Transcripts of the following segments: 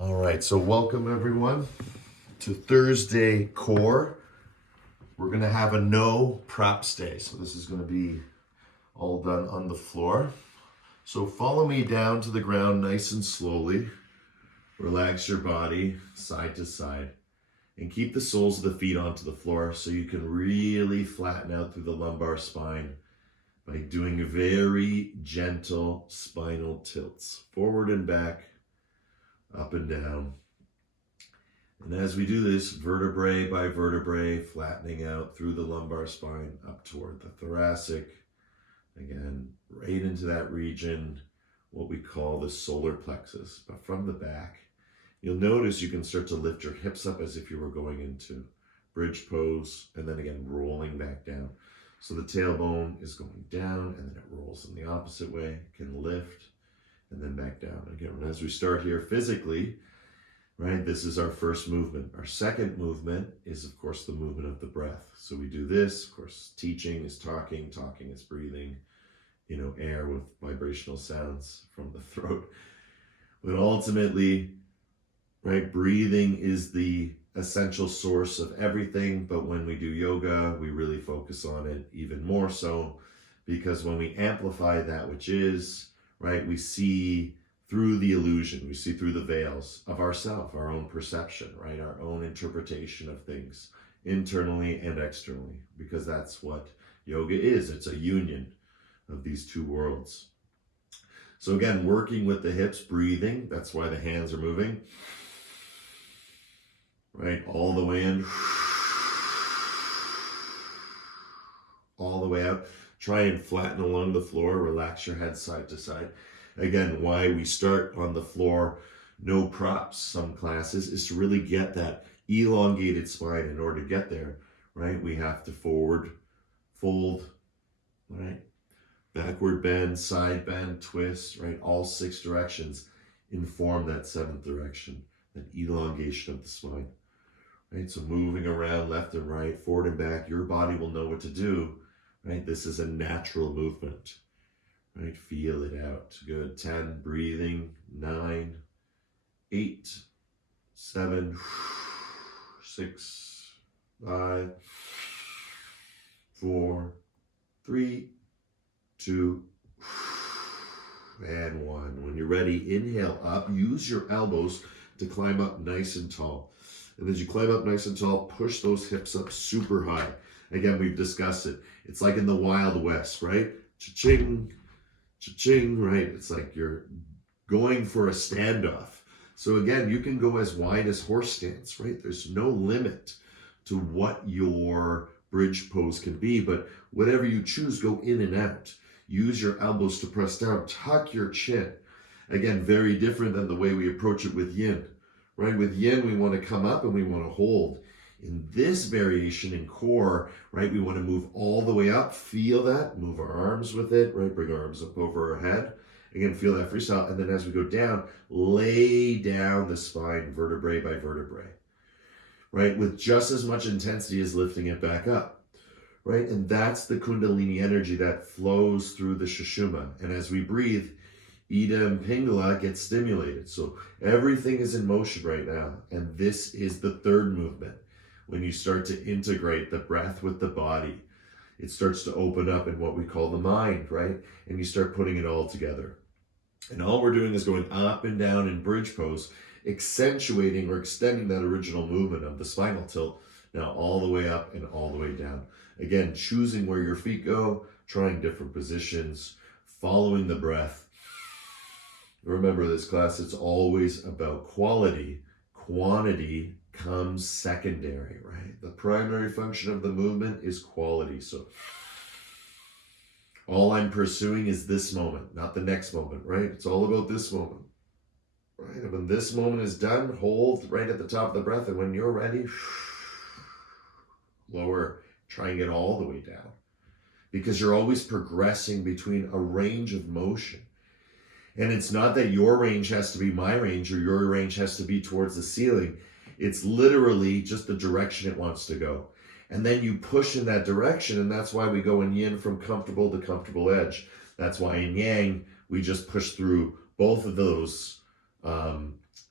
All right, so welcome everyone to Thursday core. We're gonna have a no props day. So this is gonna be all done on the floor. So follow me down to the ground nice and slowly. Relax your body side to side and keep the soles of the feet onto the floor so you can really flatten out through the lumbar spine by doing very gentle spinal tilts, forward and back, up and down. And as we do this, vertebrae by vertebrae, flattening out through the lumbar spine up toward the thoracic. Again, right into that region, what we call the solar plexus. But from the back, you'll notice you can start to lift your hips up as if you were going into bridge pose, and then again, rolling back down. So the tailbone is going down, and then it rolls in the opposite way. It can lift, and then back down. Again, as we start here physically, right, this is our first movement. Our second movement is, of course, the movement of the breath. So we do this, of course, teaching is talking, talking is breathing, air with vibrational sounds from the throat. But ultimately, right, breathing is the essential source of everything. But when we do yoga, we really focus on it even more so, because when we amplify that which is, right, we see through the illusion, we see through the veils of ourself, our own perception, right, our own interpretation of things, internally and externally, because that's what yoga is. It's a union of these two worlds. So again, working with the hips, breathing, that's why the hands are moving, right, all the way in, all the way out. Try and flatten along the floor, relax your head side to side. Again, why we start on the floor, no props, some classes, is to really get that elongated spine. In order to get there, right, we have to forward, fold, right, backward bend, side bend, twist, right, all 6 directions inform that 7th direction, that elongation of the spine, right? So moving around left and right, forward and back, your body will know what to do, right? This is a natural movement. Right, feel it out. Good. 10, breathing. 9, 8, 7, 6, 5, 4, 3, 2, and 1. When you're ready, inhale up. Use your elbows to climb up nice and tall. And as you climb up nice and tall, push those hips up super high. Again, we've discussed it. It's like in the Wild West, right? Cha-ching. Cha-ching, right? It's like you're going for a standoff. So again, you can go as wide as horse stance, right? There's no limit to what your bridge pose can be, but whatever you choose, go in and out. Use your elbows to press down, tuck your chin. Again, very different than the way we approach it with yin, right? With yin, we want to come up and we want to hold. In this variation in core, right, we want to move all the way up, feel that, move our arms with it, right, bring our arms up over our head. Again, feel that freestyle. And then as we go down, lay down the spine vertebrae by vertebrae, right, with just as much intensity as lifting it back up, right? And that's the Kundalini energy that flows through the Sushumna. And as we breathe, Ida and Pingala get stimulated. So everything is in motion right now. And this is the third movement. When you start to integrate the breath with the body, it starts to open up in what we call the mind, right? And you start putting it all together. And all we're doing is going up and down in bridge pose, accentuating or extending that original movement of the spinal tilt, now all the way up and all the way down. Again, choosing where your feet go, trying different positions, following the breath. Remember this class, it's always about quality. Quantity comes secondary, right? The primary function of the movement is quality. So all I'm pursuing is this moment, not the next moment, right? It's all about this moment, right? And when this moment is done, hold right at the top of the breath. And when you're ready, lower, try and get all the way down, because you're always progressing between a range of motion. And it's not that your range has to be my range or your range has to be towards the ceiling. It's literally just the direction it wants to go. And then you push in that direction, and that's why we go in yin from comfortable to comfortable edge. That's why in yang, we just push through both of those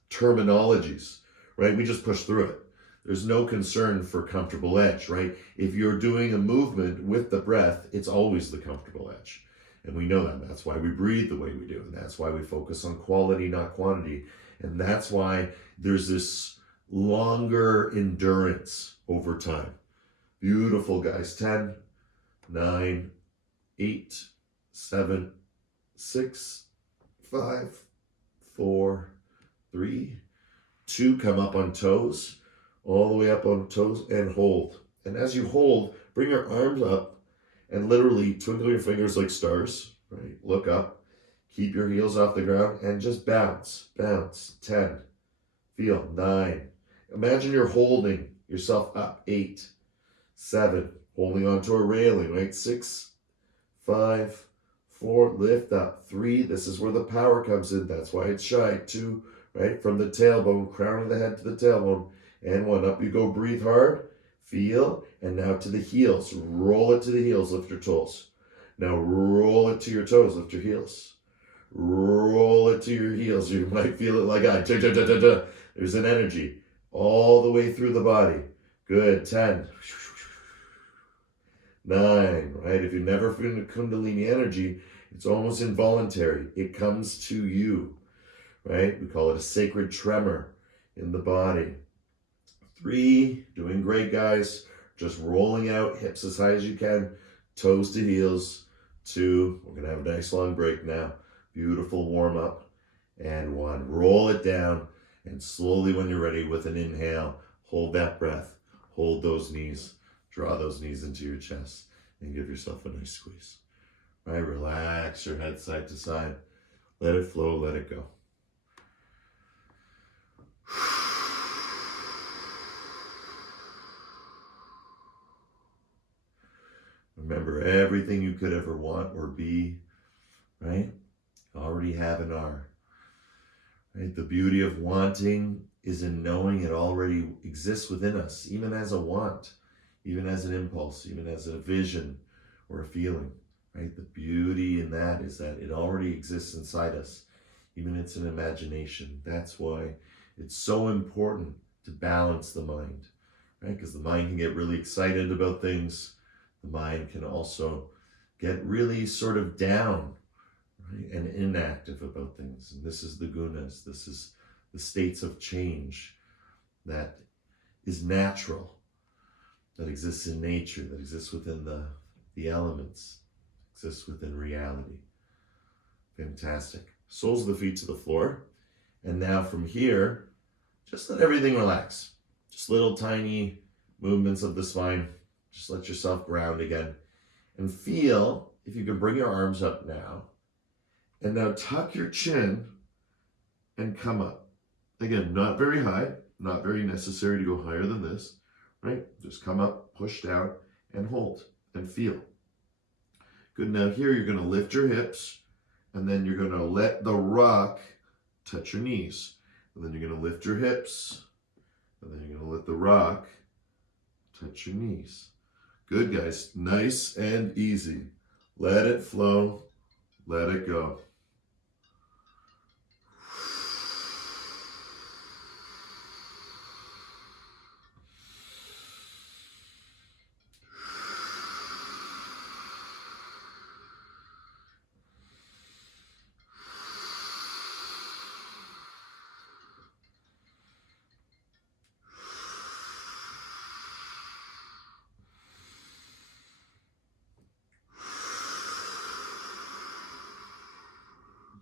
terminologies, right? We just push through it. There's no concern for comfortable edge, right? If you're doing a movement with the breath, it's always the comfortable edge. And we know that. That's why we breathe the way we do. And that's why we focus on quality, not quantity. And that's why there's this longer endurance over time. Beautiful, guys. 10, 9, 8, 7, 6, 5, 4, 3, 2. Come up on toes. All the way up on toes and hold. And as you hold, bring your arms up and literally twinkle your fingers like stars, right? Look up, keep your heels off the ground and just bounce, bounce. 10, feel. 9. Imagine you're holding yourself up. 8, 7, holding onto a railing, right? 6, 5, 4, lift up. 3, this is where the power comes in. That's why it's shy. 2, right? From the tailbone, crown of the head to the tailbone. And 1, up you go, breathe hard, feel, and now to the heels. Roll it to the heels, lift your toes. Now roll it to your toes, lift your heels. Roll it to your heels. You might feel it like I. There's an energy all the way through the body. Good. 10. 9, right? If you've never feeling Kundalini energy, it's almost involuntary. It comes to you, right? We call it a sacred tremor in the body. 3, doing great, guys. Just rolling out, hips as high as you can, toes to heels. 2, we're going to have a nice long break now. Beautiful warm up. And 1, roll it down. And slowly when you're ready with an inhale, hold that breath. Hold those knees. Draw those knees into your chest and give yourself a nice squeeze. All right, relax your head side to side. Let it flow, let it go. Remember, everything you could ever want or be, right? Already have and are. Right? The beauty of wanting is in knowing it already exists within us, even as a want, even as an impulse, even as a vision or a feeling. Right? The beauty in that is that it already exists inside us, even it's an imagination. That's why it's so important to balance the mind, right? Because the mind can get really excited about things. The mind can also get really sort of down, right, and inactive about things. And this is the gunas. This is the states of change that is natural, that exists in nature, that exists within the elements, exists within reality. Fantastic. Soles of the feet to the floor. And now from here, just let everything relax. Just little tiny movements of the spine. Just let yourself ground again. And feel, if you can bring your arms up now. And now tuck your chin and come up. Again, not very high, not very necessary to go higher than this, right? Just come up, push down, and hold, and feel. Good, now here you're gonna lift your hips, and then you're gonna let the rock touch your knees. And then you're gonna lift your hips, and then you're gonna let the rock touch your knees. Good, guys, nice and easy. Let it flow, let it go.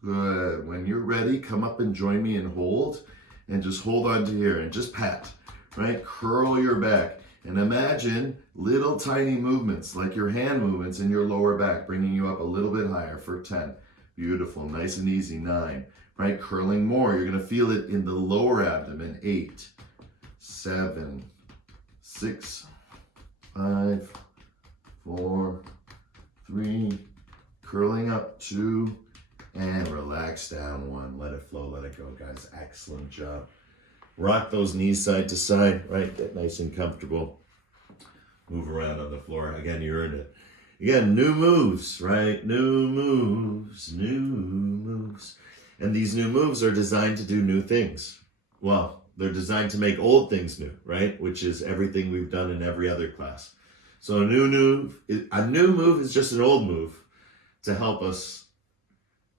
Good. When you're ready, come up and join me and hold. And just hold on to here and just pat, right? Curl your back. And imagine little tiny movements, like your hand movements in your lower back, bringing you up a little bit higher for 10. Beautiful. Nice and easy. 9. Right? Curling more. You're going to feel it in the lower abdomen. 8, 7, 6, 5, 4, 3. Curling up. 2. And relax down. 1. Let it flow. Let it go, guys. Excellent job. Rock those knees side to side, right? Get nice and comfortable. Move around on the floor. Again, you earned it. Again, new moves, right? New moves, new moves. And these new moves are designed to do new things, well, they're designed to make old things new, right? Which is everything we've done in every other class. So a new move is just an old move to help us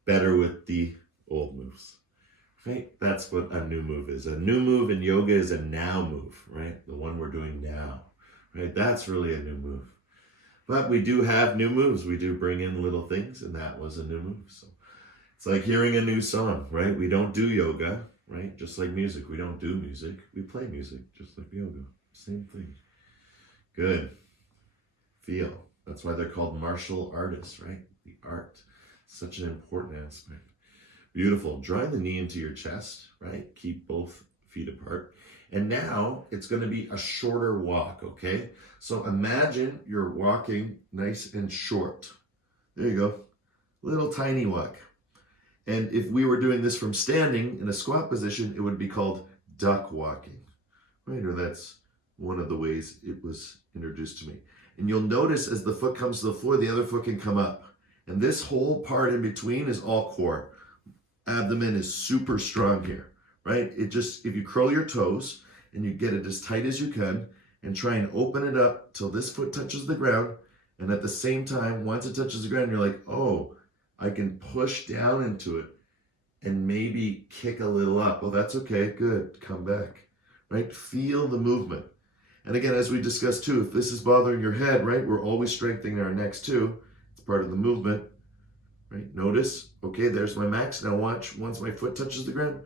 better with the old moves. Right? That's what a new move is. A new move in yoga is a now move, right? The one we're doing now, right? That's really a new move. But we do have new moves. We do bring in little things, and that was a new move. So it's like hearing a new song, right? We don't do yoga, right? Just like music. We don't do music. We play music, just like yoga. Same thing. Good. Feel. That's why they're called martial artists, right? The art. Such an important aspect. Beautiful. Drive the knee into your chest, right? Keep both feet apart. And now it's going to be a shorter walk, okay? So imagine you're walking nice and short. There you go. Little tiny walk. And if we were doing this from standing in a squat position, it would be called duck walking, right? Or that's one of the ways it was introduced to me. And you'll notice as the foot comes to the floor, the other foot can come up. And this whole part in between is all core. Abdomen is super strong here, right? It just, if you curl your toes and you get it as tight as you can and try and open it up till this foot touches the ground. And at the same time, once it touches the ground, you're like, oh, I can push down into it and maybe kick a little up. Oh, that's okay, good, come back, right? Feel the movement. And again, as we discussed too, if this is bothering your head, right, we're always strengthening our necks too. It's part of the movement. Right? Notice, okay, there's my max. Now watch, once my foot touches the ground,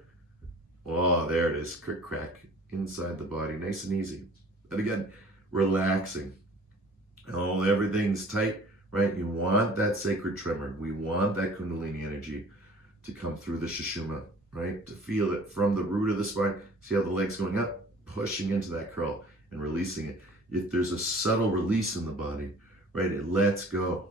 oh, there it is, crick crack, inside the body, nice and easy. And again, relaxing. Oh, everything's tight, right? You want that sacred tremor. We want that kundalini energy to come through the sushumna, right? To feel it from the root of the spine. See how the leg's going up, pushing into that curl and releasing it. If there's a subtle release in the body, right, it lets go.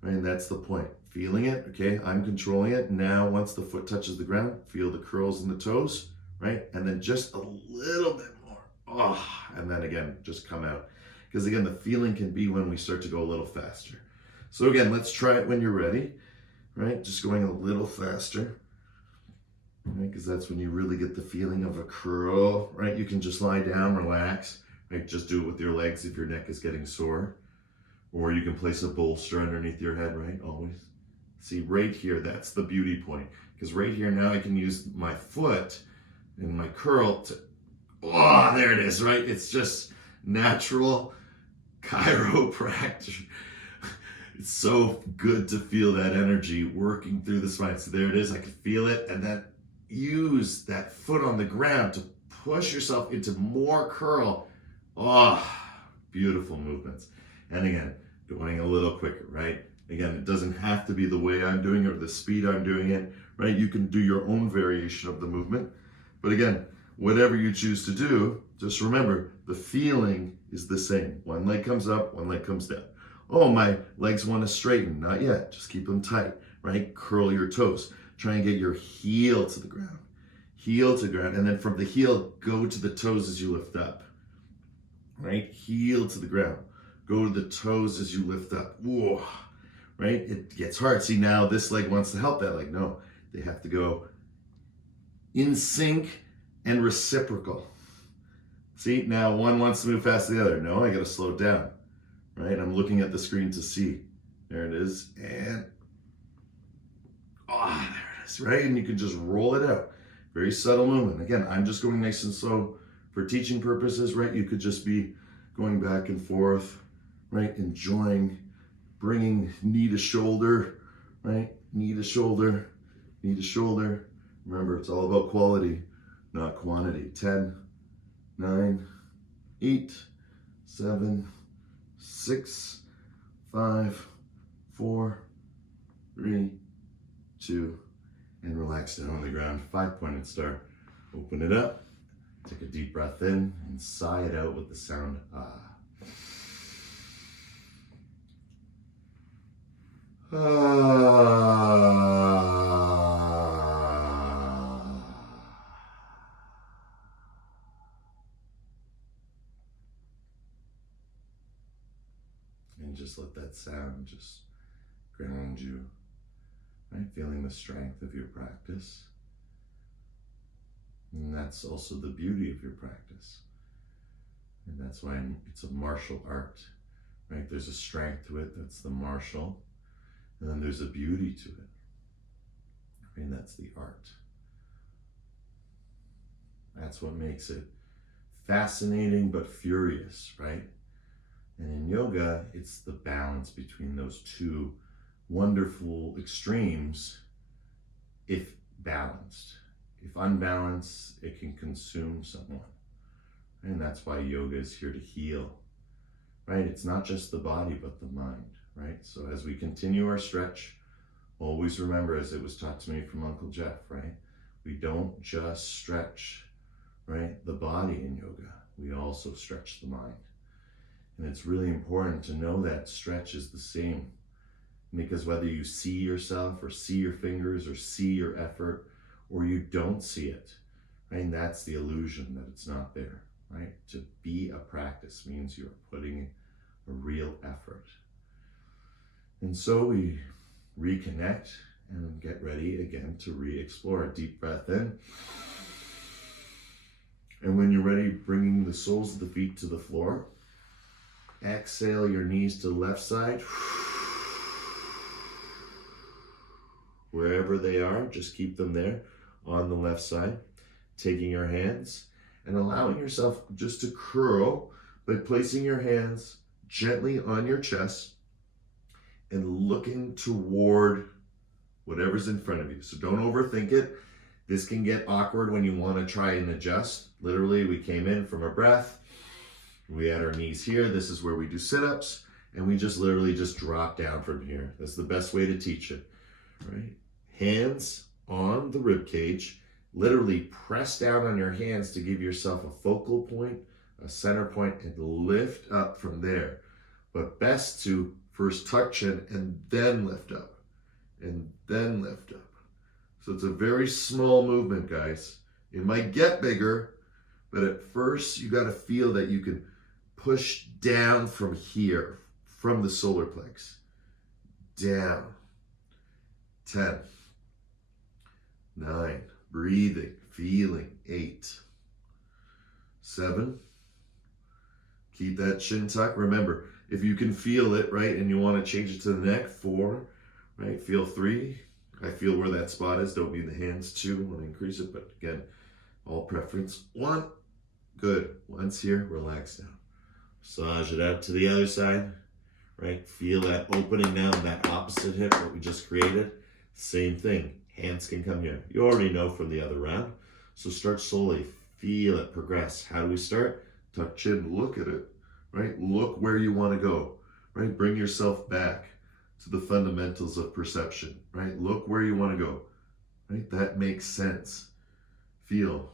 Right? And that's the point. Feeling it, okay, I'm controlling it. Now, once the foot touches the ground, feel the curls in the toes, right? And then just a little bit more. Oh, and then again, just come out. Because again, the feeling can be when we start to go a little faster. So again, let's try it when you're ready, right? Just going a little faster, right? Because that's when you really get the feeling of a curl, right? You can just lie down, relax, right? Just do it with your legs if your neck is getting sore. Or you can place a bolster underneath your head, right? Always. See, right here, that's the beauty point. Because right here, now I can use my foot and my curl to, oh, there it is, right? It's just natural chiropractic. It's so good to feel that energy working through the spine. So there it is, I can feel it. And then use that foot on the ground to push yourself into more curl. Oh, beautiful movements. And again, going a little quicker, right? Again, it doesn't have to be the way I'm doing it or the speed I'm doing it, right? You can do your own variation of the movement. But again, whatever you choose to do, just remember, the feeling is the same. One leg comes up, one leg comes down. Oh, my legs want to straighten. Not yet. Just keep them tight, right? Curl your toes. Try and get your heel to the ground. Heel to the ground. And then from the heel, go to the toes as you lift up, right? Heel to the ground. Go to the toes as you lift up. Whoa, right? It gets hard. See, now this leg wants to help that leg. No, they have to go in sync and reciprocal. See, now one wants to move fast to the other. No, I got to slow down, right? I'm looking at the screen to see. There it is. And, oh, there it is, right? And you can just roll it out. Very subtle movement. Again, I'm just going nice and slow for teaching purposes, right? You could just be going back and forth, right? Enjoying, bringing knee to shoulder, right? Knee to shoulder, knee to shoulder. Remember, it's all about quality, not quantity. 10, 9, 8, 7, 6, 5, 4, 3, 2, and relax down on the ground. 5-pointed star. Open it up. Take a deep breath in and sigh it out with the sound ah. And just let that sound just ground you, right? Feeling the strength of your practice. And that that's also the beauty of your practice. And that's why it's a martial art, right? There's a strength to it, that's the martial. And then there's a beauty to it, and that's the art. That's what makes it fascinating but furious, right? And in yoga, it's the balance between those two wonderful extremes, if balanced. If unbalanced, it can consume someone. And that's why yoga is here to heal, right? It's not just the body, but the mind, right? So as we continue our stretch, always remember, as it was taught to me from Uncle Jeff, right? We don't just stretch, right, the body in yoga. We also stretch the mind. And it's really important to know that stretch is the same, because whether you see yourself or see your fingers or see your effort or you don't see it, right? And that's the illusion that it's not there, right? To be a practice means you're putting a real effort. And so we reconnect and get ready again to re-explore. A deep breath in. And when you're ready, bringing the soles of the feet to the floor. Exhale your knees to the left side. Wherever they are, just keep them there on the left side. Taking your hands and allowing yourself just to curl by placing your hands gently on your chest and looking toward whatever's in front of you. So don't overthink it. This can get awkward when you want to try and adjust. Literally, we came in from a breath. We had our knees here. This is where we do sit-ups. And we just literally just drop down from here. That's the best way to teach it, right? Hands on the rib cage. Literally press down on your hands to give yourself a focal point, a center point, and lift up from there. But best to first tuck chin and then lift up. And then lift up. So it's a very small movement, guys. It might get bigger, but at first you got to feel that you can push down from here, from the solar plex. Down. 10. 9. Breathing, feeling. 8. 7. Keep that chin tuck. Remember, if you can feel it, right, and you want to change it to the neck, 4, right? Feel 3. I feel where that spot is. Don't mean the hands 2. Want to increase it, but again, all preference. 1. Good. Once here, relax down. Massage it out to the other side, right? Feel that opening now in that opposite hip that we just created. Same thing. Hands can come here. You already know from the other round. So start slowly. Feel it progress. How do we start? Tuck chin. Look at it, right? Look where you want to go, right? Bring yourself back to the fundamentals of perception, right? Look where you want to go, right? That makes sense. Feel,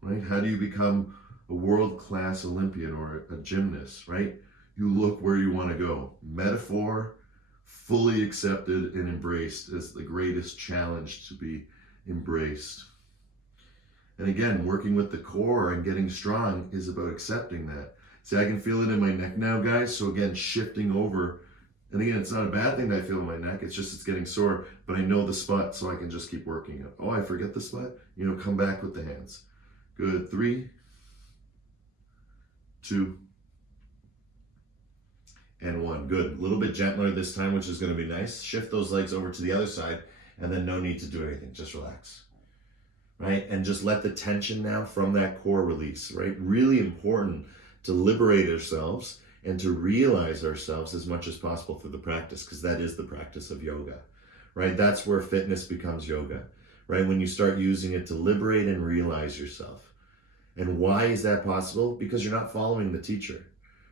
right? How do you become a world-class Olympian or a gymnast, right? You look where you want to go. Metaphor, fully accepted and embraced as the greatest challenge to be embraced. And again, working with the core and getting strong is about accepting that. See, I can feel it in my neck now, guys. So again, shifting over. And again, it's not a bad thing that I feel in my neck. It's just it's getting sore, but I know the spot, so I can just keep working it. Oh, I forget the spot. You know, come back with the hands. Good. 3, 2, and 1. Good. A little bit gentler this time, which is going to be nice. Shift those legs over to the other side, and then no need to do anything. Just relax, right? And just let the tension now from that core release, right? Really important to liberate ourselves and to realize ourselves as much as possible through the practice, because that is the practice of yoga, right? That's where fitness becomes yoga, right? When you start using it to liberate and realize yourself. And why is that possible? Because you're not following the teacher,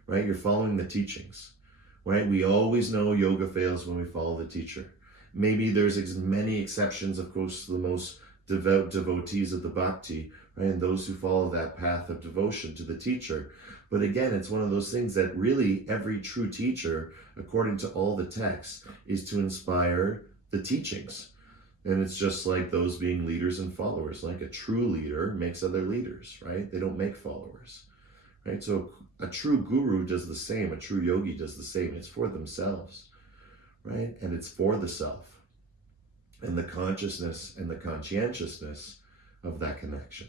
right? You're following the teachings, right? We always know yoga fails when we follow the teacher. Maybe there's many exceptions, of course, to the most devout devotees of the bhakti, right? And those who follow that path of devotion to the teacher. But again, it's one of those things that really every true teacher, according to all the texts, is to inspire the teachings. And it's just like those being leaders and followers. Like a true leader makes other leaders, right? They don't make followers, right? So a true guru does the same. A true yogi does the same. It's for themselves, right? And it's for the self and the consciousness and the conscientiousness of that connection,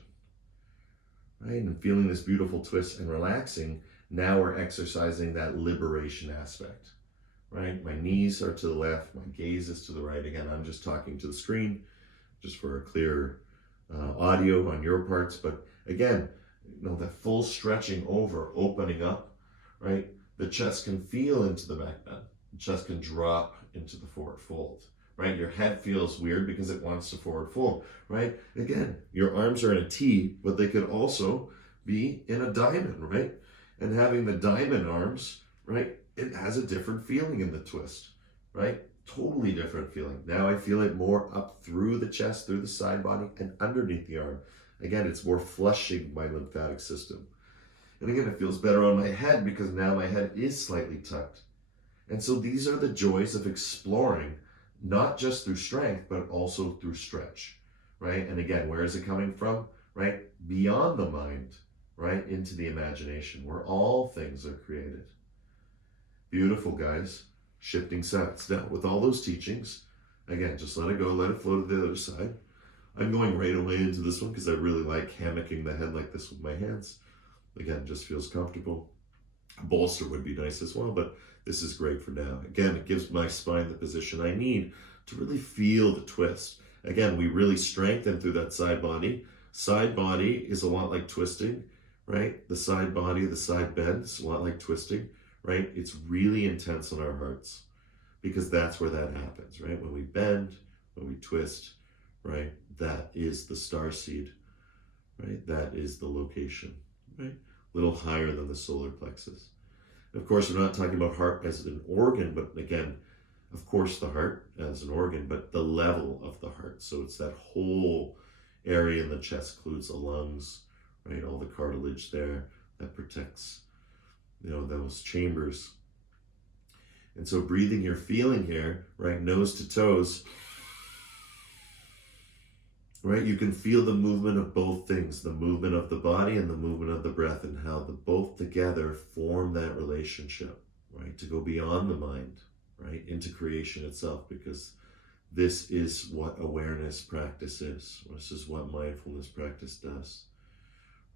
right? And feeling this beautiful twist and relaxing, now we're exercising that liberation aspect, right? My knees are to the left, my gaze is to the right. Again, I'm just talking to the screen just for a clear audio on your parts. But again, that full stretching over, opening up, right? The chest can feel into the back bend. The chest can drop into the forward fold, right? Your head feels weird because it wants to forward fold, right? Again, your arms are in a T, but they could also be in a diamond, right? And having the diamond arms, right? It has a different feeling in the twist, right? Totally different feeling. Now I feel it more up through the chest, through the side body, and underneath the arm. Again, it's more flushing my lymphatic system. And again, it feels better on my head because now my head is slightly tucked. And so these are the joys of exploring, not just through strength, but also through stretch, right? And again, where is it coming from, right? Beyond the mind, right? Into the imagination, where all things are created. Beautiful, guys. Shifting sides. Now, with all those teachings, again, just let it go, let it flow to the other side. I'm going right away into this one because I really like hammocking the head like this with my hands. Again, just feels comfortable. A bolster would be nice as well, but this is great for now. Again, it gives my spine the position I need to really feel the twist. Again, we really strengthen through that side body. Side body is a lot like twisting, right? The side body, the side bend is a lot like twisting, right? It's really intense on our hearts because that's where that happens, right? When we bend, when we twist, right? That is the star seed, right? That is the location, right? A little higher than the solar plexus. Of course, we're not talking about heart as an organ, but again, of course, the heart as an organ, but the level of the heart. So it's that whole area in the chest, includes the lungs, right? All the cartilage there that protects, those chambers. And so breathing here, feeling here, right? Nose to toes, right? You can feel the movement of both things, the movement of the body and the movement of the breath, and how the both together form that relationship, right? To go beyond the mind, right? Into creation itself, because this is what awareness practice is. This is what mindfulness practice does,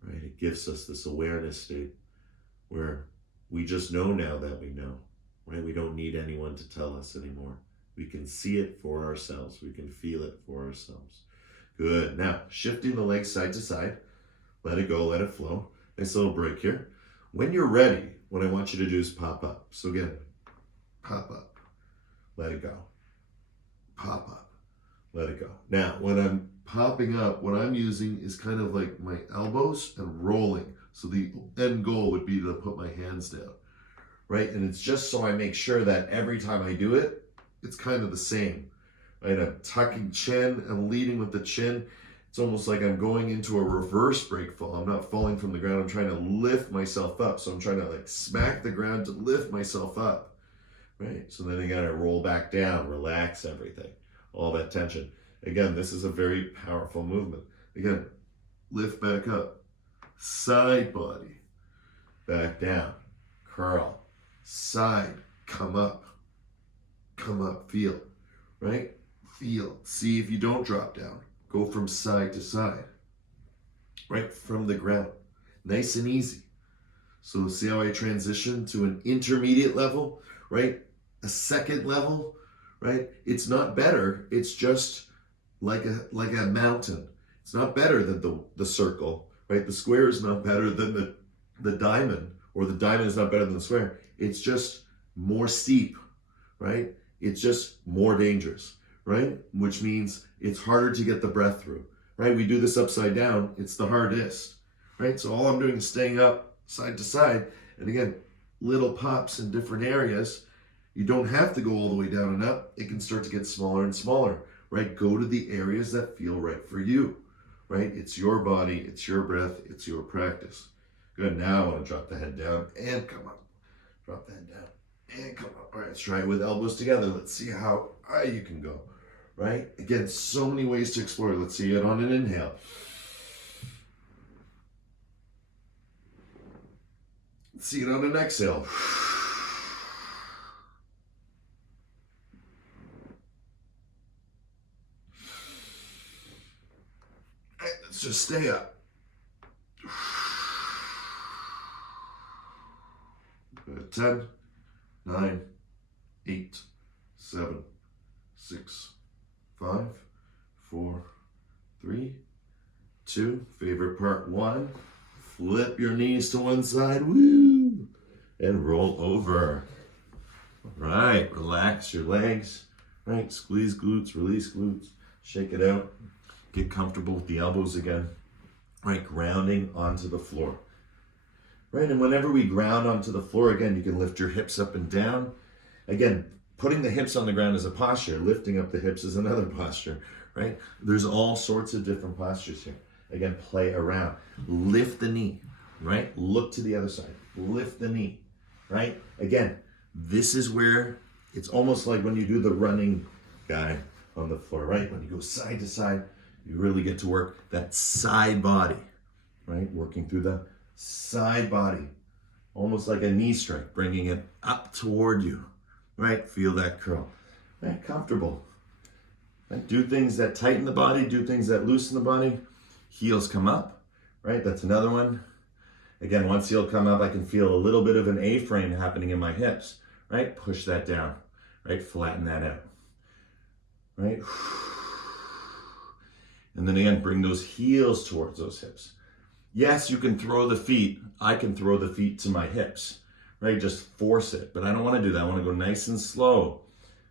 right? It gives us this awareness state where we just know now that we know, right? We don't need anyone to tell us anymore. We can see it for ourselves. We can feel it for ourselves. Good. Now, shifting the legs side to side. Let it go, let it flow. Nice little break here. When you're ready, what I want you to do is pop up. So again, pop up, let it go. Pop up, let it go. Now, when I'm popping up, what I'm using is kind of like my elbows and rolling. So the end goal would be to put my hands down, right? And it's just so I make sure that every time I do it, it's kind of the same. Right, I'm tucking chin, I'm leading with the chin. It's almost like I'm going into a reverse break fall. I'm not falling from the ground, I'm trying to lift myself up. So I'm trying to like smack the ground to lift myself up, right? So then I gotta roll back down, relax everything, all that tension. Again, this is a very powerful movement. Again, lift back up, side body, back down, curl, side, come up, feel, right? Feel, see if you don't drop down. Go from side to side, right from the ground. Nice and easy. So see how I transition to an intermediate level, right? A second level, right? It's not better. It's just like a mountain. It's not better than the circle, right? The square is not better than the diamond, or the diamond is not better than the square. It's just more steep, right? It's just more dangerous, right? Which means it's harder to get the breath through, right? We do this upside down, it's the hardest, right? So all I'm doing is staying up side to side. And again, little pops in different areas. You don't have to go all the way down and up. It can start to get smaller and smaller, right? Go to the areas that feel right for you, right? It's your body, it's your breath, it's your practice. Good, now I want to drop the head down and come up. Drop the head down and come up. All right, let's try it with elbows together. Let's see how high you can go. Right? Again, so many ways to explore. Let's see it on an inhale. Let's see it on an exhale. All right, let's just stay up. Good. 10, 9, 8, 7, 6, 5, 4, 3, 2. Favorite part 1. Flip your knees to one side. Woo! And roll over. Right, relax your legs. Right, squeeze glutes, release glutes. Shake it out. Get comfortable with the elbows again. Right, grounding onto the floor. Right, and whenever we ground onto the floor, again, you can lift your hips up and down. Again, putting the hips on the ground is a posture. Lifting up the hips is another posture, right? There's all sorts of different postures here. Again, play around. Lift the knee, right? Look to the other side. Lift the knee, right? Again, this is where it's almost like when you do the running guy on the floor, right? When you go side to side, you really get to work that side body, right? Working through the side body, almost like a knee strike, bringing it up toward you, right? Feel that curl, right? Comfortable. Right? Do things that tighten the body, do things that loosen the body. Heels come up, right? That's another one. Again, once heel come up, I can feel a little bit of an A-frame happening in my hips, right? Push that down, right? Flatten that out, right? And then again, bring those heels towards those hips. Yes, you can throw the feet. I can throw the feet to my hips, right? Just force it, but I don't want to do that. I want to go nice and slow.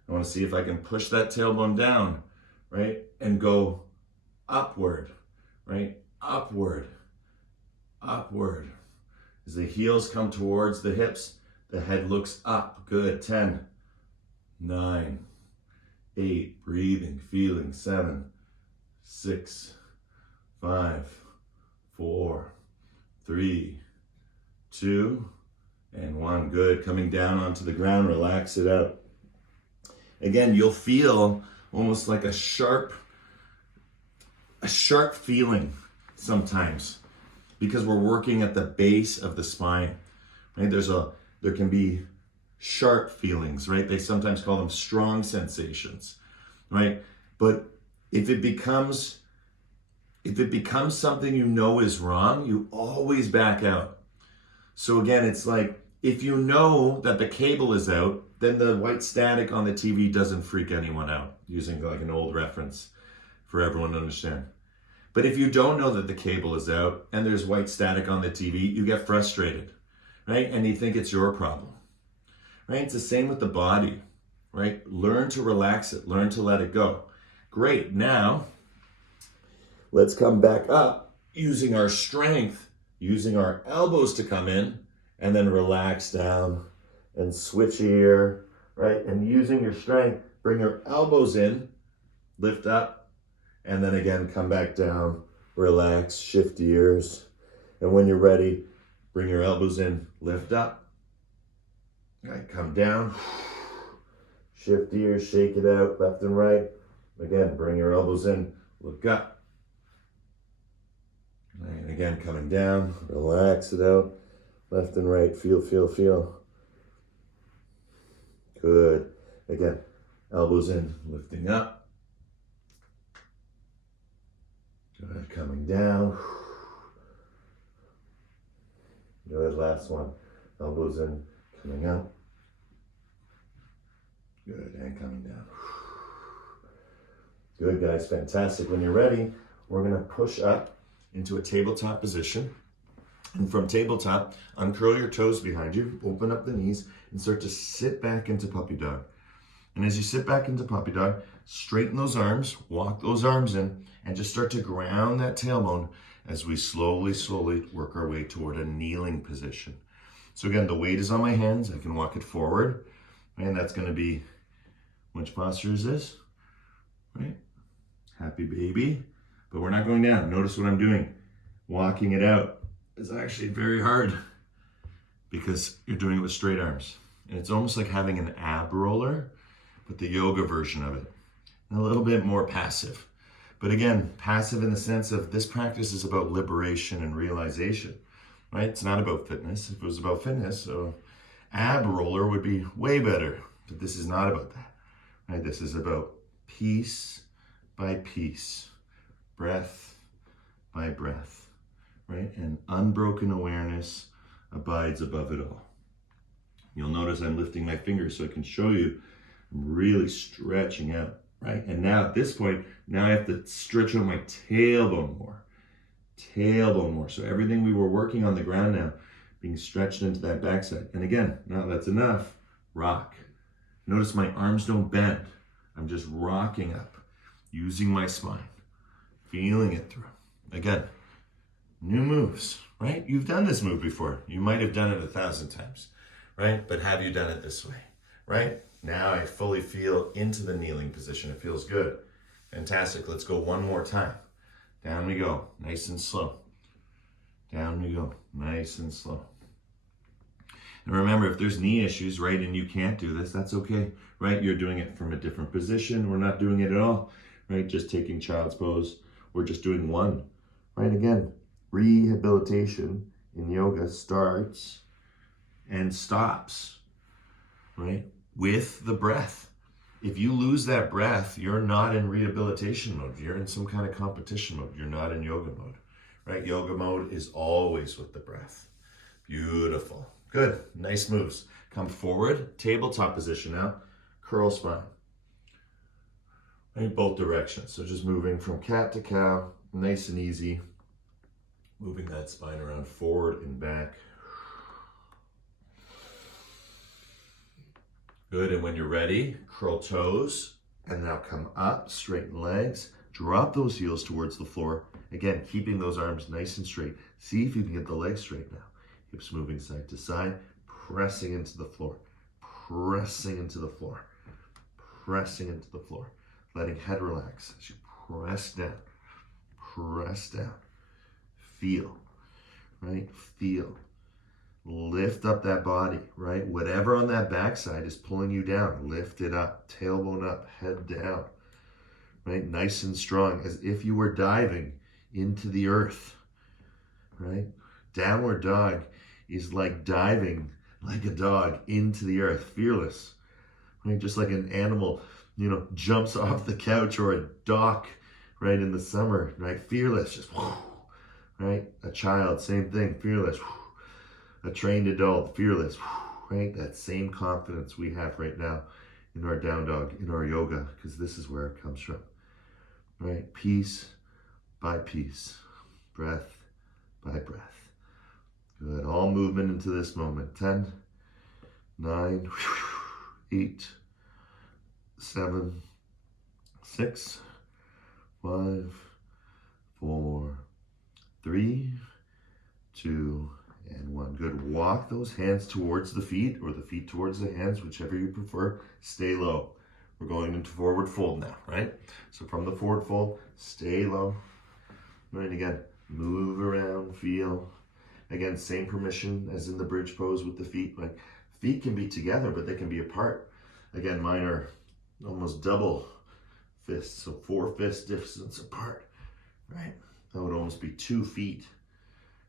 I want to see if I can push that tailbone down, right? And go upward, right? Upward, upward. As the heels come towards the hips, the head looks up. Good. 10, 9, 8, breathing, feeling. 7, 6, 5, 4, 3, 2, and 1. Good. Coming down onto the ground, relax it out. Again, you'll feel almost like a sharp feeling sometimes because we're working at the base of the spine, right? There can be sharp feelings, right? They sometimes call them strong sensations, right? But if it becomes something you know is wrong, you always back out. So again, it's like, if you know that the cable is out, then the white static on the TV doesn't freak anyone out, using like an old reference for everyone to understand. But if you don't know that the cable is out and there's white static on the TV, you get frustrated, right? And you think it's your problem, right? It's the same with the body, right? Learn to relax it, learn to let it go. Great, now let's come back up using our strength, using our elbows to come in, and then relax down and switch here, right? And using your strength, bring your elbows in, lift up, and then again, come back down, relax, shift ears. And when you're ready, bring your elbows in, lift up, right? Come down, shift ears, shake it out, left and right. Again, bring your elbows in, look up. And again, coming down, relax it out, left and right, feel, feel, feel. Good. Again, elbows in, lifting up. Good, coming down. Good, last one. Elbows in, coming up. Good, and coming down. Good, guys, fantastic. When you're ready, we're gonna push up into a tabletop position. And from tabletop, uncurl your toes behind you, open up the knees, and start to sit back into puppy dog. And as you sit back into puppy dog, straighten those arms, walk those arms in, and just start to ground that tailbone as we slowly, slowly work our way toward a kneeling position. So again, the weight is on my hands. I can walk it forward. And that's gonna be, which posture is this? Right? Happy baby. But we're not going down. Notice what I'm doing. Walking it out is actually very hard because you're doing it with straight arms. And it's almost like having an ab roller, but the yoga version of it. And a little bit more passive. But again, passive in the sense of this practice is about liberation and realization, right? It's not about fitness. If it was about fitness, so ab roller would be way better. But this is not about that, right? This is about piece by piece, breath by breath, right? And unbroken awareness abides above it all. You'll notice I'm lifting my fingers so I can show you I'm really stretching out, right? And now at this point, now I have to stretch out my tailbone more. Tailbone more. So everything we were working on the ground now, being stretched into that backside. And again, now that's enough. Rock. Notice my arms don't bend. I'm just rocking up, using my spine, feeling it through. Again, new moves, right? You've done this move before. You might have done it 1,000 times, right? But have you done it this way, right? Now I fully feel into the kneeling position. It feels good. Fantastic. Let's go one more time. Down we go, nice and slow. Down we go, nice and slow. And remember, if there's knee issues, right, and you can't do this, that's okay, right? You're doing it from a different position. We're not doing it at all, right? Just taking child's pose. We're just doing one, right? Again, rehabilitation in yoga starts and stops, right? With the breath. If you lose that breath, you're not in rehabilitation mode. You're in some kind of competition mode. You're not in yoga mode, right? Yoga mode is always with the breath. Beautiful. Good. Nice moves. Come forward. Tabletop position now. Curl spine. Right? Both directions. So just moving from cat to cow. Nice and easy. Moving that spine around forward and back. Good. And when you're ready, curl toes. And now come up. Straighten legs. Drop those heels towards the floor. Again, keeping those arms nice and straight. See if you can get the legs straight now. Hips moving side to side, pressing into the floor, pressing into the floor, pressing into the floor. Letting head relax as you press down, feel, right? Feel. Lift up that body, right? Whatever on that backside is pulling you down, lift it up, tailbone up, head down, right? Nice and strong, as if you were diving into the earth, right? Downward dog is like diving like a dog into the earth, fearless, right? Just like an animal, jumps off the couch or a dock, right, in the summer, right? Fearless, just, right? A child, same thing, fearless. A trained adult, fearless, right? That same confidence we have right now in our down dog, in our yoga, because this is where it comes from, right? Piece by piece, breath by breath. Good. All movement into this moment. 10, 9, 8, 7, 6, 5, 4, 3, 2, and 1. Good. Walk those hands towards the feet or the feet towards the hands, whichever you prefer. Stay low. We're going into forward fold now, right? So from the forward fold, stay low. Right, again, move around, feel. Again, same permission as in the bridge pose with the feet. Like, feet can be together, but they can be apart. Again, mine are almost double fists, so 4 fist distance apart, right? That would almost be 2 feet,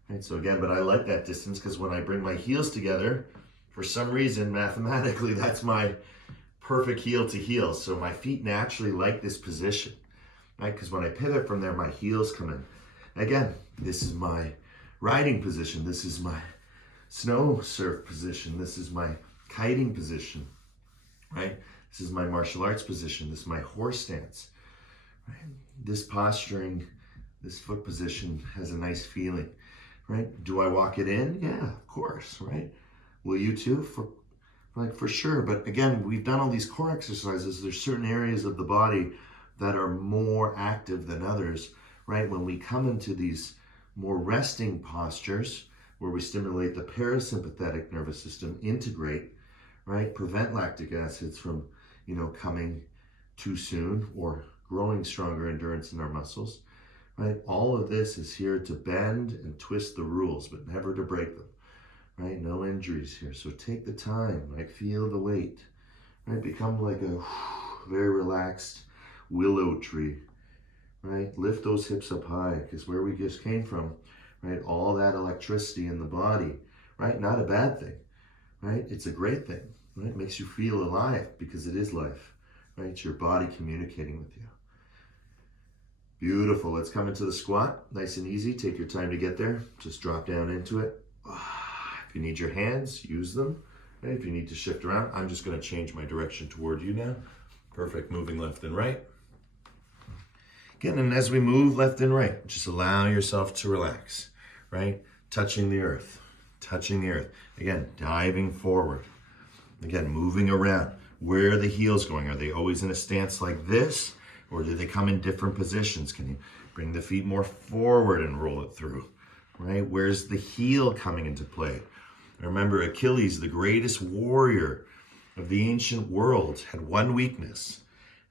right? So again, but I like that distance because when I bring my heels together, for some reason, mathematically, that's my perfect heel to heel. So my feet naturally like this position, right? Because when I pivot from there, my heels come in. Again, this is my riding position. This is my snow surf position. This is my kiting position, right? This is my martial arts position. This is my horse stance, right? This posturing, this foot position has a nice feeling, right? Do I walk it in? Yeah, of course, right? Will you too? For sure. But again, we've done all these core exercises. There's certain areas of the body that are more active than others, right? When we come into these more resting postures where we stimulate the parasympathetic nervous system, integrate, right? Prevent lactic acids from, coming too soon or growing stronger endurance in our muscles, right? All of this is here to bend and twist the rules, but never to break them, right? No injuries here. So take the time, right? Feel the weight, right? Become like a very relaxed willow tree, right? Lift those hips up high, because where we just came from, right? All that electricity in the body, right? Not a bad thing, right? It's a great thing, right? It makes you feel alive because it is life, right? It's your body communicating with you. Beautiful. Let's come into the squat. Nice and easy. Take your time to get there. Just drop down into it. If you need your hands, use them. Right? If you need to shift around, I'm just going to change my direction toward you now. Perfect. Moving left and right. Again, and as we move left and right, just allow yourself to relax, right? Touching the earth. Touching the earth. Again, diving forward. Again, moving around. Where are the heels going? Are they always in a stance like this? Or do they come in different positions? Can you bring the feet more forward and roll it through, right? Where's the heel coming into play? Remember, Achilles, the greatest warrior of the ancient world, had one weakness,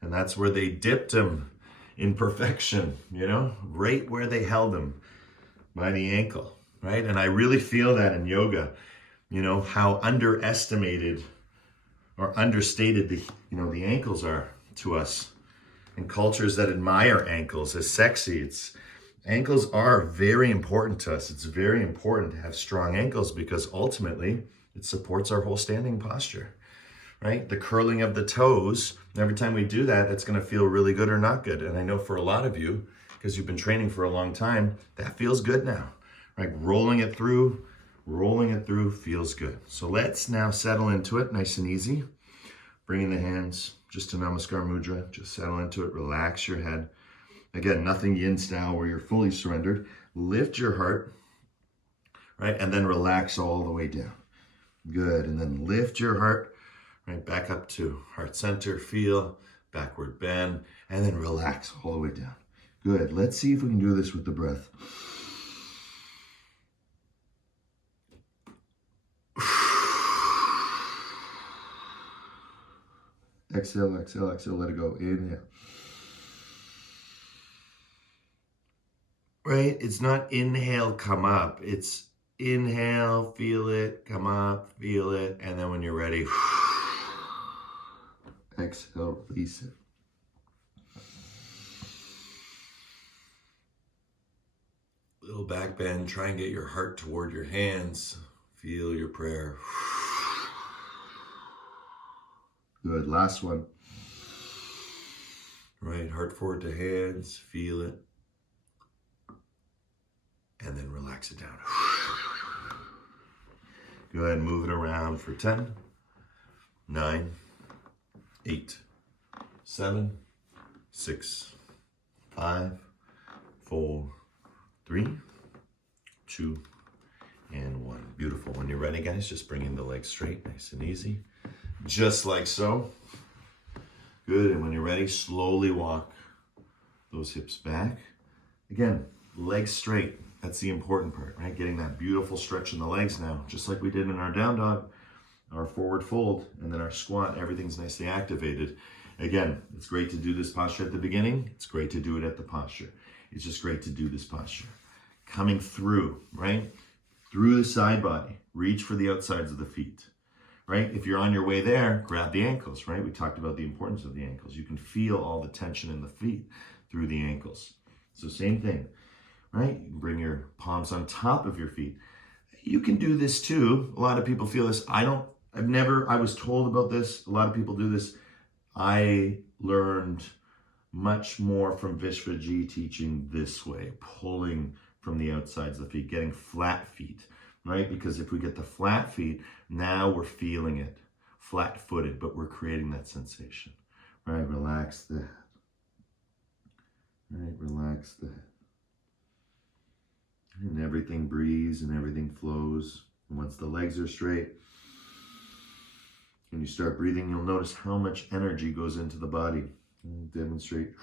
and that's where they dipped him in perfection, you know, right where they held him by the ankle, right? And I really feel that in yoga, you know, how underestimated or understated the ankles are to us. And cultures that admire ankles as sexy, ankles are very important to us. It's very important to have strong ankles because ultimately it supports our whole standing posture, right? The curling of the toes, every time we do that, it's going to feel really good or not good. And I know for a lot of you, because you've been training for a long time, that feels good now, right? Rolling it through feels good. So let's now settle into it nice and easy. Bringing the hands just to Namaskar Mudra, just settle into it, relax your head. Again, nothing yin style where you're fully surrendered. Lift your heart, right? And then relax all the way down. Good, and then lift your heart, right? Back up to heart center, feel, backward bend, and then relax all the way down. Good, let's see if we can do this with the breath. Exhale, exhale, exhale, let it go. Inhale. Right? It's not inhale, come up. It's inhale, feel it, come up, feel it. And then when you're ready, exhale, release it. Little back bend. Try and get your heart toward your hands. Feel your prayer. Good, last one. Right, heart forward to hands, feel it. And then relax it down. Go ahead and move it around for 10, 9, 8, 7, 6, 5, 4, 3, 2, and 1. Beautiful. When you're ready, guys, just bring in the legs straight, nice and easy. Just like so. Good, and when you're ready, slowly walk those hips back. Again, legs straight. That's the important part, right? Getting that beautiful stretch in the legs now, just like we did in our down dog, our forward fold, and then our squat, everything's nicely activated. Again, it's great to do this posture at the beginning. It's great to do it at the posture. It's just great to do this posture. Coming through, right? Through the side body. Reach for the outsides of the feet. Right? If you're on your way there, grab the ankles, right? We talked about the importance of the ankles. You can feel all the tension in the feet through the ankles. So same thing, right? You can bring your palms on top of your feet. You can do this too. A lot of people feel this. I was told about this. A lot of people do this. I learned much more from Vishvaji teaching this way, pulling from the outsides of the feet, getting flat feet. Right? Because if we get the flat feet, now we're feeling it. Flat-footed, but we're creating that sensation. Right? Relax the head. Right? Relax the head. And everything breathes and everything flows. And once the legs are straight, and you start breathing, you'll notice how much energy goes into the body. And demonstrate.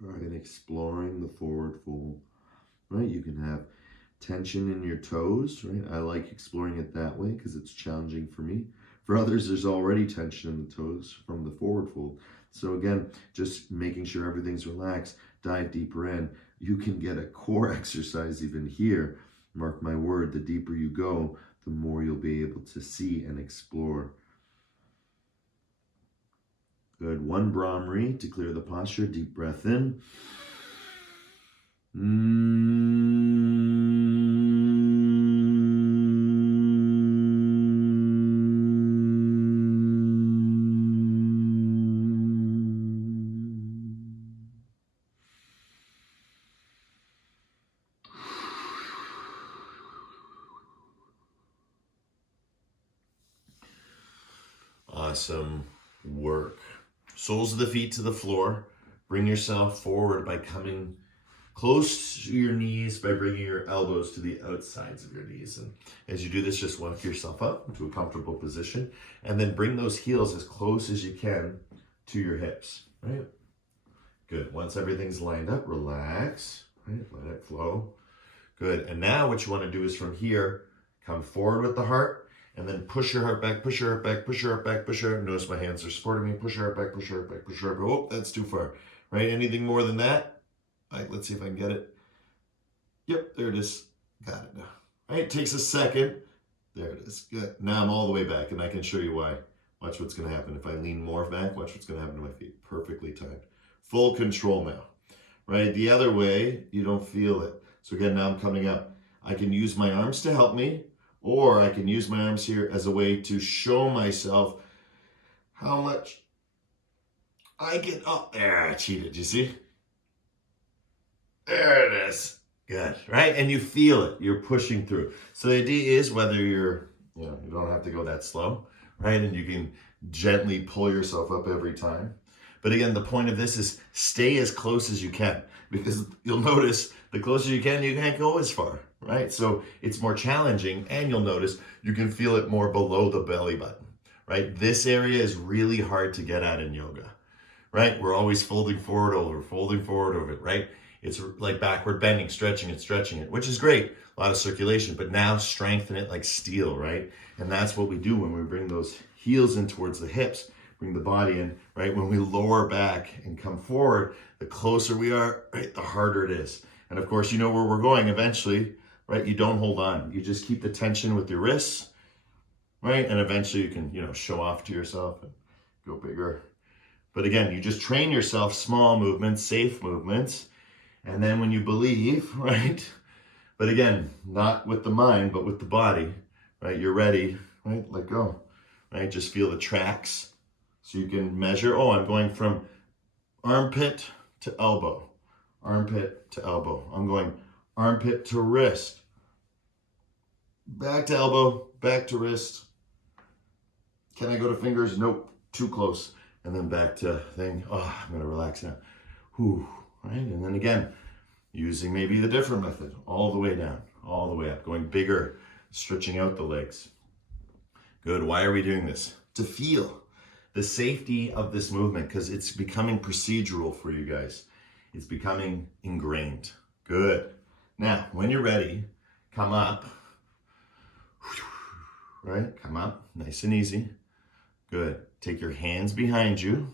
Right, and exploring the forward fold. Right, you can have tension in your toes, right? I like exploring it that way because it's challenging for me. For others, there's already tension in the toes from the forward fold. So again, just making sure everything's relaxed, dive deeper in. You can get a core exercise even here Mark my word, the deeper you go, the more you'll be able to see and explore. Good. 1 Brahmari to clear the posture. Deep breath in. Awesome work. Soles of the feet to the floor. Bring yourself forward by coming close to your knees, by bringing your elbows to the outsides of your knees. And as you do this, just walk yourself up into a comfortable position, and then bring those heels as close as you can to your hips, right? Good. Once everything's lined up, relax, right? Let it flow. Good. And now what you want to do is from here, come forward with the heart, and then push your heart back, push your heart back, push your heart back, push your heart. Notice my hands are supporting me. Push your heart back, push your heart back, push your heart back. Oh, that's too far, right? Anything more than that? All right, let's see if I can get it. Yep, there it is. Got it now. All right, takes a second. There it is. Good. Now I'm all the way back, and I can show you why. Watch what's going to happen. If I lean more back, watch what's going to happen to my feet. Perfectly timed. Full control now, right? The other way, you don't feel it. So again, now I'm coming up. I can use my arms to help me, or I can use my arms here as a way to show myself how much I get up. There, I cheated, you see? There it is. Good, right? And you feel it. You're pushing through. So the idea is whether you don't have to go that slow, right? And you can gently pull yourself up every time. But again, the point of this is stay as close as you can, because you'll notice the closer you can't go as far, right? So it's more challenging, and you'll notice you can feel it more below the belly button, right? This area is really hard to get at in yoga, right? We're always folding forward over it, right? It's like backward bending, stretching it, which is great. A lot of circulation, but now strengthen it like steel, right? And that's what we do when we bring those heels in towards the hips, bring the body in, right? When we lower back and come forward, the closer we are, right, the harder it is. And of course, you know where we're going eventually, right? You don't hold on. You just keep the tension with your wrists, right? And eventually you can, show off to yourself and go bigger. But again, you just train yourself, small movements, safe movements. And then when you believe, right? But again, not with the mind, but with the body, right? You're ready, right? Let go, right? Just feel the tracks. So you can measure, I'm going from armpit to elbow, armpit to elbow. I'm going armpit to wrist, back to elbow, back to wrist. Can I go to fingers? Nope, too close. And then back to thing. I'm gonna relax now. Right? And then again, using maybe the different method, all the way down, all the way up, going bigger, stretching out the legs. Good. Why are we doing this? To feel the safety of this movement, because it's becoming procedural for you guys. It's becoming ingrained. Good. Now, when you're ready, come up. Right? Come up, nice and easy. Good. Take your hands behind you.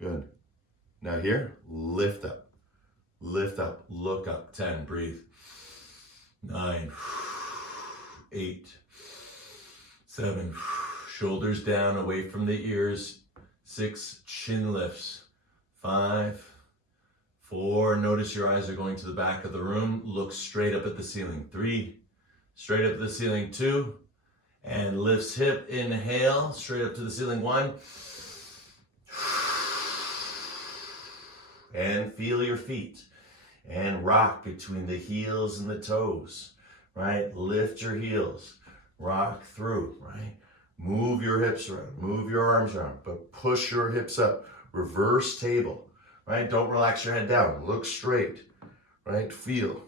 Good. Now here, lift up, look up, 10, breathe, 9, 8, 7, shoulders down away from the ears, 6, chin lifts, 5, 4, notice your eyes are going to the back of the room, look straight up at the ceiling, 3, straight up at the ceiling, 2, and lifts hip, inhale, straight up to the ceiling, 1, and feel your feet and rock between the heels and the toes, right? Lift your heels, rock through, right? Move your hips around, move your arms around, but push your hips up. Reverse table, right? Don't relax your head down, look straight, right? Feel,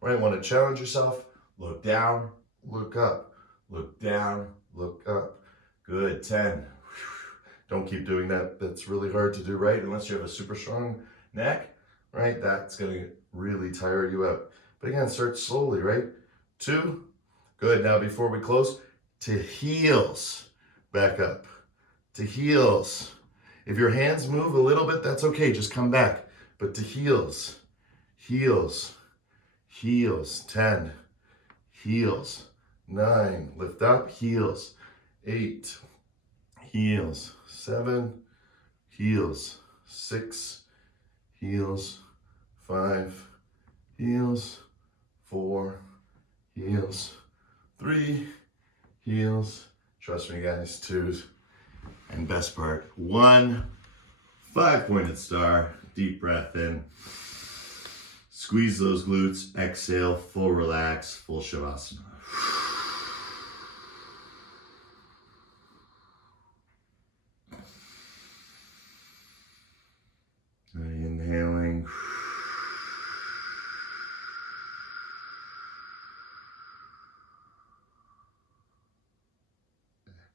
right? Want to challenge yourself? Look down, look up, look down, look up. Good, 10. Don't keep doing that. That's really hard to do, right? Unless you have a super strong neck, right? That's going to really tire you out. But again, start slowly, right? 2. Good. Now, before we close, to heels. Back up. To heels. If your hands move a little bit, that's okay. Just come back. But to heels. Heels. Heels. 10. heels. 9, lift up, heels. 8, heels. 7, heels. 6, heels. 5, heels. 4, heels. 3, heels. Trust me guys, 2, and best part, 1. 5-pointed star. Deep breath in. Squeeze those glutes. Exhale, full relax, full shavasana. Inhaling.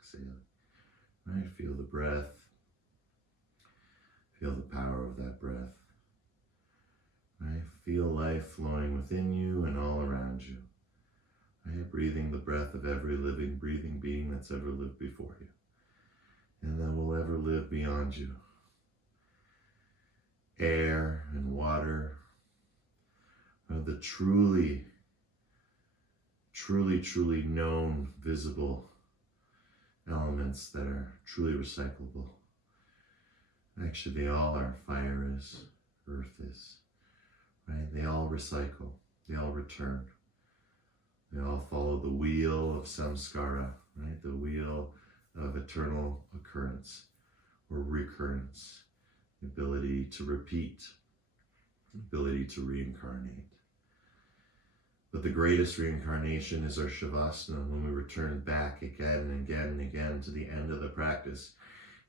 Exhale. Right, feel the breath. Feel the power of that breath. Right, feel life flowing within you and all around you. Right, breathing the breath of every living, breathing being that's ever lived before you and that will ever live beyond you. Air and water are the truly known, visible elements that are truly recyclable. Actually, they all are. Fire is, earth is, right? They all recycle, they all return. They all follow the wheel of samskara, right? The wheel of eternal occurrence or recurrence, the ability to repeat, the ability to reincarnate. But the greatest reincarnation is our shavasana, when we return back again and again and again to the end of the practice.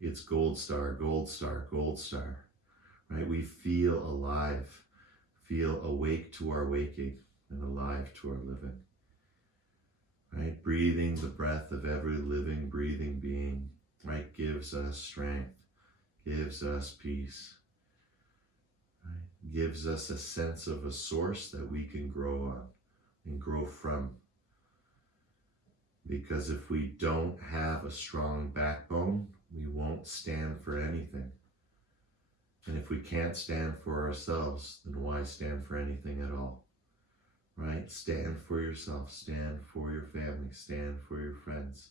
It's gold star, gold star, gold star, right? We feel alive, feel awake to our waking and alive to our living, right? Breathing the breath of every living, breathing being, right? Gives us strength, gives us peace, right? Gives us a sense of a source that we can grow on and grow from. Because if we don't have a strong backbone, we won't stand for anything. And if we can't stand for ourselves, then why stand for anything at all? Right? Stand for yourself, stand for your family, stand for your friends.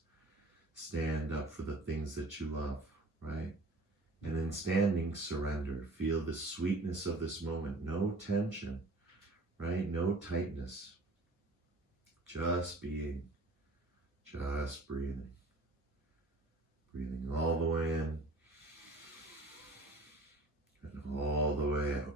Stand up for the things that you love, right? And in standing, surrender. Feel the sweetness of this moment. No tension, right? No tightness. Just being. Just breathing. Breathing all the way in and all the way out.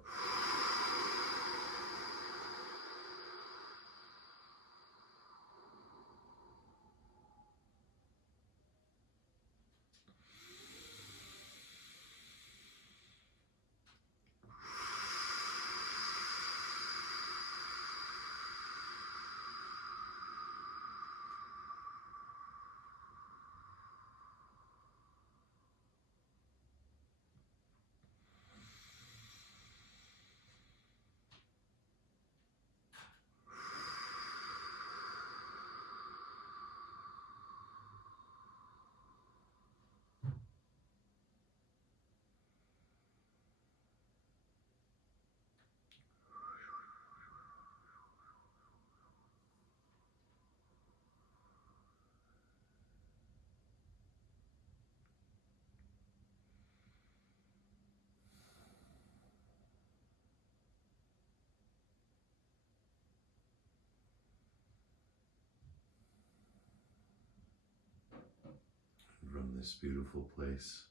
From this beautiful place,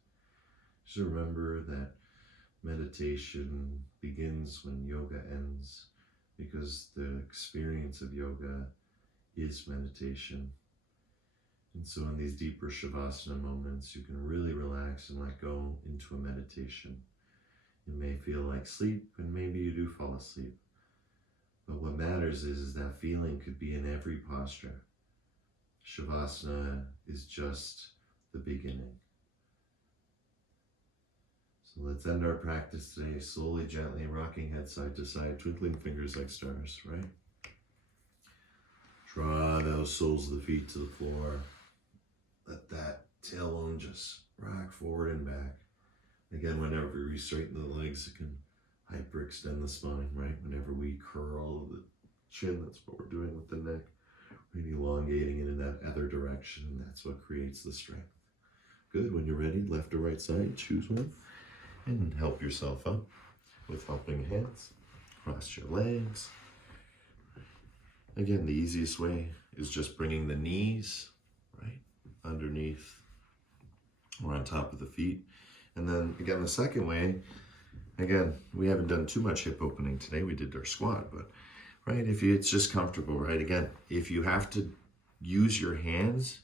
just remember that meditation begins when yoga ends, because the experience of yoga is meditation. And so in these deeper shavasana moments, you can really relax and let go into a meditation. It may feel like sleep, and maybe you do fall asleep. But what matters is that feeling could be in every posture. Shavasana is just the beginning. So let's end our practice today slowly, gently, rocking head side to side, twinkling fingers like stars, right? Draw those soles of the feet to the floor. Let that tailbone just rock forward and back. Again, whenever we straighten the legs, it can hyperextend the spine, right? Whenever we curl the chin, that's what we're doing with the neck. Maybe elongating it in that other direction, and that's what creates the strength. Good. When you're ready, left or right side, choose one, and help yourself up with helping hands. Cross your legs. Again, the easiest way is just bringing the knees right underneath or on top of the feet. And then again, the second way, again, we haven't done too much hip opening today. We did our squat, but right, it's just comfortable, right? Again, if you have to use your hands,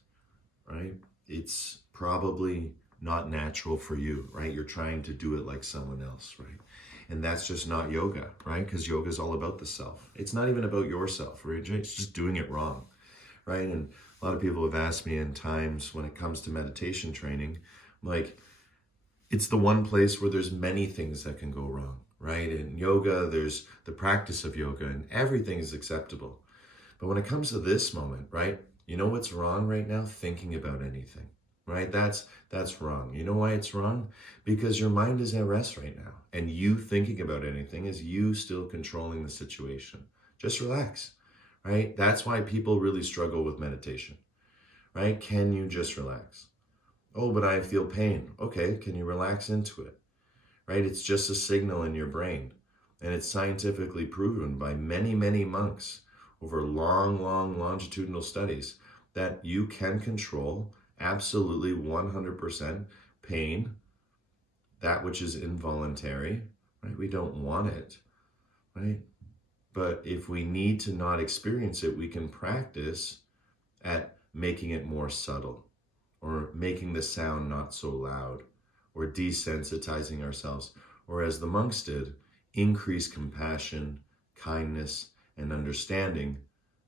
right, it's probably not natural for you, right? You're trying to do it like someone else, right? And that's just not yoga, right? Because yoga is all about the self. It's not even about yourself, right? It's just doing it wrong, right? And a lot of people have asked me in times when it comes to meditation training, like, it's the one place where there's many things that can go wrong, right? In yoga, there's the practice of yoga and everything is acceptable. But when it comes to this moment, right? You know what's wrong right now? Thinking about anything, right? That's wrong. You know why it's wrong? Because your mind is at rest right now. And you thinking about anything is you still controlling the situation. Just relax, right? That's why people really struggle with meditation, right? Can you just relax? Oh, but I feel pain. Okay, can you relax into it, right? It's just a signal in your brain. And it's scientifically proven by many, many monks over long, long longitudinal studies that you can control absolutely 100% pain, that which is involuntary, right? We don't want it, right? But if we need to not experience it, we can practice at making it more subtle, or making the sound not so loud, or desensitizing ourselves, or as the monks did, increase compassion, kindness, and understanding,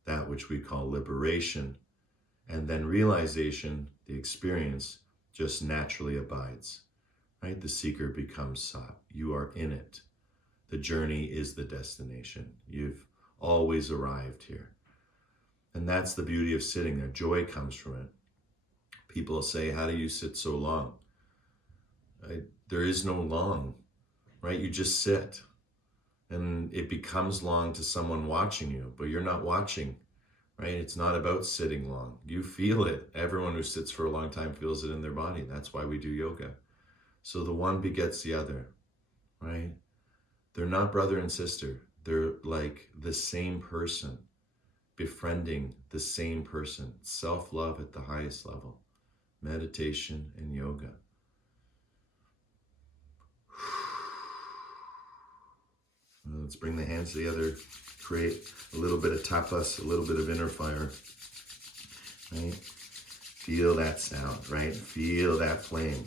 that which we call liberation, and then realization, the experience, just naturally abides, right? The seeker becomes sought. You are in it. The journey is the destination. You've always arrived here. And that's the beauty of sitting there. Joy comes from it. People say, how do you sit so long? Right? There is no long, right? You just sit. And it becomes long to someone watching you, but you're not watching, right? It's not about sitting long. You feel it. Everyone who sits for a long time feels it in their body. That's why we do yoga. So the one begets the other, right? They're not brother and sister. They're like the same person, befriending the same person. Self-love at the highest level. Meditation and yoga. Let's bring the hands together, create a little bit of tapas, a little bit of inner fire, right? Feel that sound, right? Feel that flame.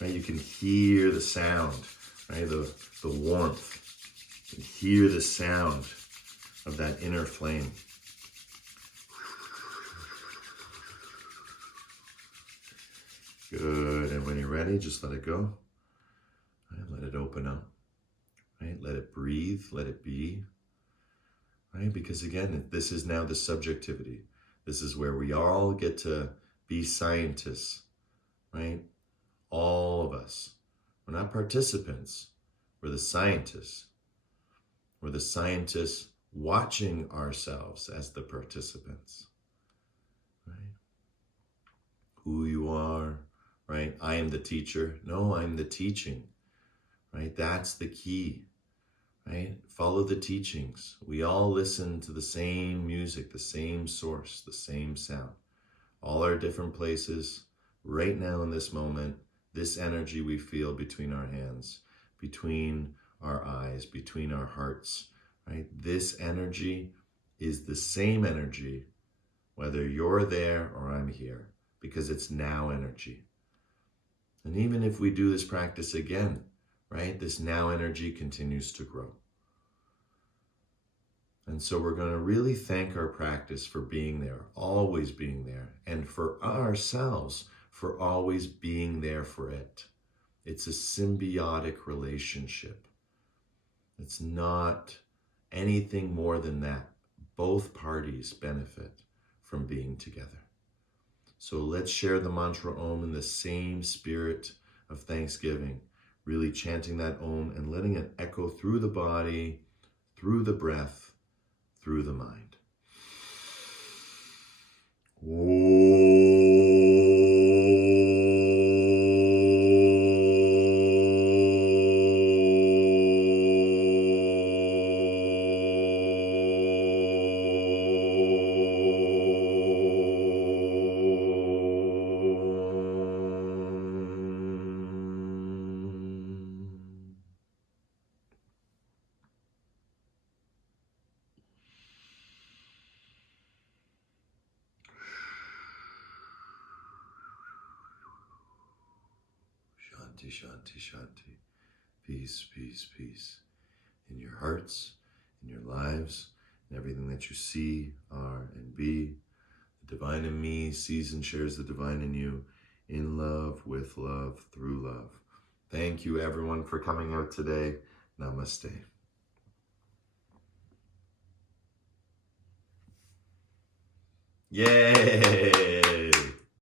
Right? You can hear the sound, right? The warmth. You can hear the sound of that inner flame. Good, and when you're ready, just let it go. Right? Let it open up, right? Let it breathe, let it be, right? Because again, this is now the subjectivity. This is where we all get to be scientists, right? All of us. We're not participants, we're the scientists. We're the scientists watching ourselves as the participants, right? Who you are, right? I am the teacher. No, I'm the teaching, right? That's the key, right? Follow the teachings. We all listen to the same music, the same source, the same sound. All our different places, right now in this moment, this energy we feel between our hands, between our eyes, between our hearts, right? This energy is the same energy, whether you're there or I'm here, because it's now energy. And even if we do this practice again, right, this now energy continues to grow. And so we're going to really thank our practice for being there, always being there, and for ourselves for always being there for it. It's a symbiotic relationship. It's not anything more than that. Both parties benefit from being together. So let's share the mantra Om in the same spirit of thanksgiving, really chanting that Om and letting it echo through the body, through the breath, through the mind. Shanti, shanti, shanti. Peace, peace, peace. In your hearts, in your lives, in everything that you see, are, and be. The divine in me sees and shares the divine in you, in love, with love, through love. Thank you, everyone, for coming out today. Namaste. Yay!